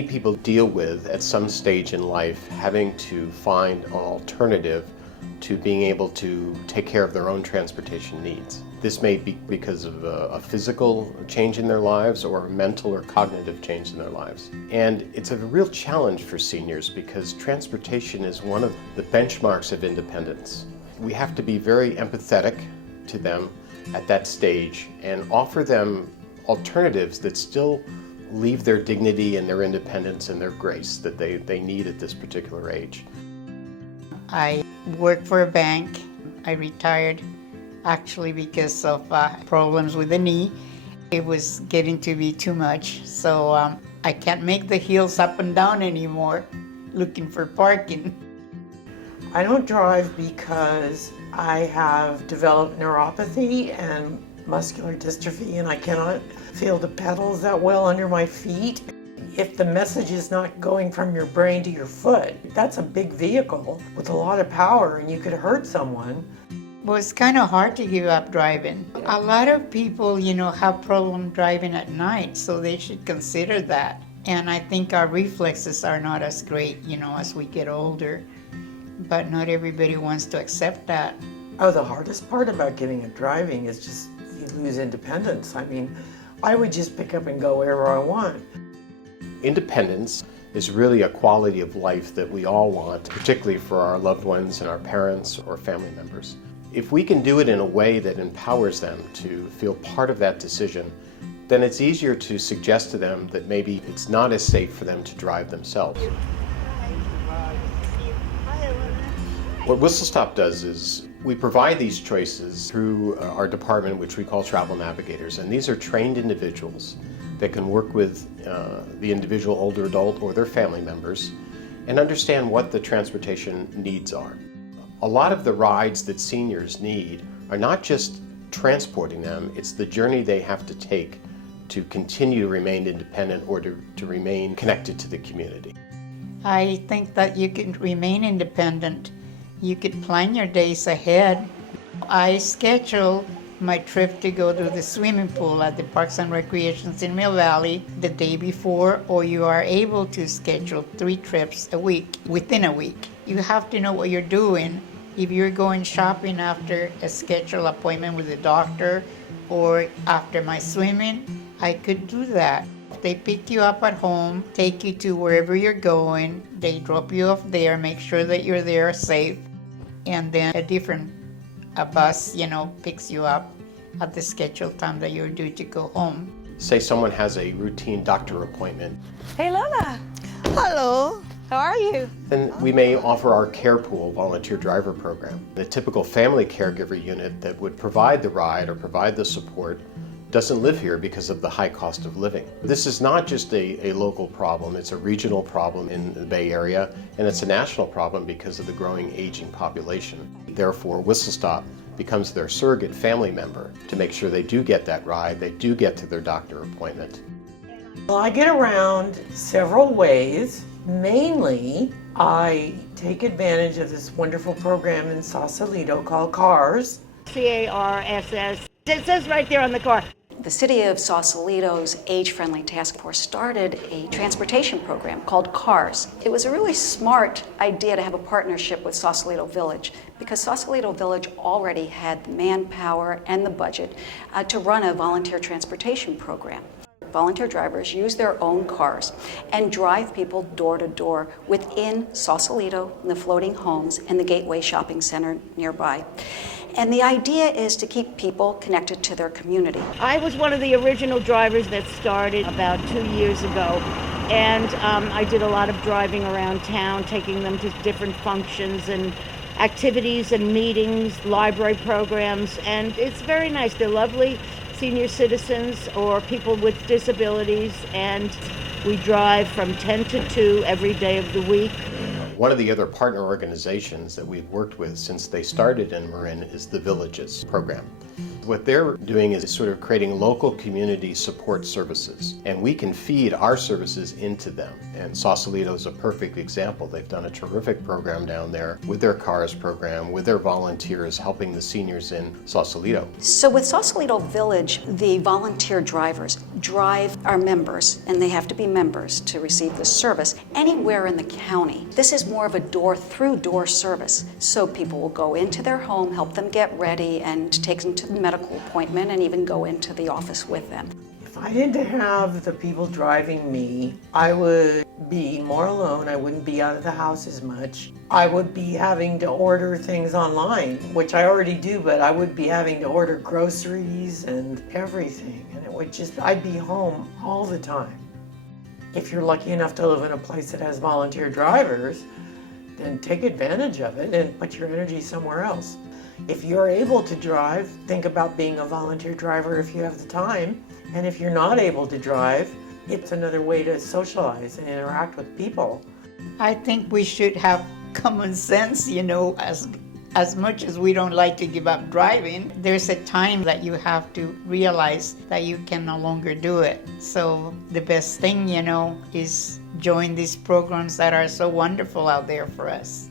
Many people deal with, at some stage in life, having to find an alternative to being able to take care of their own transportation needs. This may be because of a physical change in their lives or a mental or cognitive change in their lives. And it's a real challenge for seniors because transportation is one of the benchmarks of independence. We have to be very empathetic to them at that stage and offer them alternatives that still leave their dignity and their independence and their grace that they need at this particular age. I worked for a bank. I retired actually because of problems with the knee. It was getting to be too much, so I can't make the hills up and down anymore looking for parking. I don't drive because I have developed neuropathy and muscular dystrophy, and I cannot feel the pedals that well under my feet. If the message is not going from your brain to your foot, that's a big vehicle with a lot of power and you could hurt someone. Well, it's kind of hard to give up driving. A lot of people, have problem driving at night, so they should consider that. And I think our reflexes are not as great, as we get older. But not everybody wants to accept that. Oh, the hardest part about getting at driving is just you lose independence. I mean, I would just pick up and go wherever I want. Independence is really a quality of life that we all want, particularly for our loved ones and our parents or family members. If we can do it in a way that empowers them to feel part of that decision, then it's easier to suggest to them that maybe it's not as safe for them to drive themselves. What Whistle Stop does is we provide these choices through our department, which we call travel navigators, and these are trained individuals that can work with the individual older adult or their family members and understand what the transportation needs are. A lot of the rides that seniors need are not just transporting them, it's the journey they have to take to continue to remain independent or to remain connected to the community. I think that you can remain independent. You could plan your days ahead. I schedule my trip to go to the swimming pool at the Parks and Recreations in Mill Valley the day before, or you are able to schedule 3 trips a week, within a week. You have to know what you're doing. If you're going shopping after a scheduled appointment with the doctor or after my swimming, I could do that. They pick you up at home, take you to wherever you're going, they drop you off there, make sure that you're there safe, and then a bus, picks you up at the scheduled time that you're due to go home. Say someone has a routine doctor appointment. Hey Lola, Hello. how are you? Then we may offer our Care Pool volunteer driver program. The typical family caregiver unit that would provide the ride or provide the support doesn't live here because of the high cost of living. This is not just a local problem, it's a regional problem in the Bay Area, and it's a national problem because of the growing aging population. Therefore, Whistle Stop becomes their surrogate family member to make sure they do get that ride, they do get to their doctor appointment. Well, I get around several ways. Mainly, I take advantage of this wonderful program in Sausalito called CARS. CARSS. It says right there on the car. The City of Sausalito's Age-Friendly Task Force started a transportation program called CARS. It was a really smart idea to have a partnership with Sausalito Village because Sausalito Village already had the manpower and the budget to run a volunteer transportation program. Volunteer drivers use their own cars and drive people door to door within Sausalito, in the floating homes, and the Gateway Shopping Center nearby. And the idea is to keep people connected to their community. I was one of the original drivers that started about 2 years ago. And I did a lot of driving around town, taking them to different functions and activities and meetings, library programs. And it's very nice. They're lovely senior citizens or people with disabilities. And we drive from 10 to 2 every day of the week. One of the other partner organizations that we've worked with since they started in Marin is the Villages program. What they're doing is sort of creating local community support services, and we can feed our services into them. And Sausalito is a perfect example. They've done a terrific program down there with their CARS program, with their volunteers helping the seniors in Sausalito. So with Sausalito Village, the volunteer drivers drive our members, and they have to be members to receive this service, anywhere in the county. This is more of a door-through-door service. So people will go into their home, help them get ready, and take them to the medical appointment, and even go into the office with them. If I didn't have the people driving me, I would be more alone. I wouldn't be out of the house as much. I would be having to order things online, which I already do, but I would be having to order groceries and everything. And it would just, I'd be home all the time. If you're lucky enough to live in a place that has volunteer drivers, then take advantage of it and put your energy somewhere else. If you're able to drive, think about being a volunteer driver if you have the time. And if you're not able to drive, it's another way to socialize and interact with people. I think we should have common sense, as much as we don't like to give up driving, there's a time that you have to realize that you can no longer do it. So the best thing, is join these programs that are so wonderful out there for us.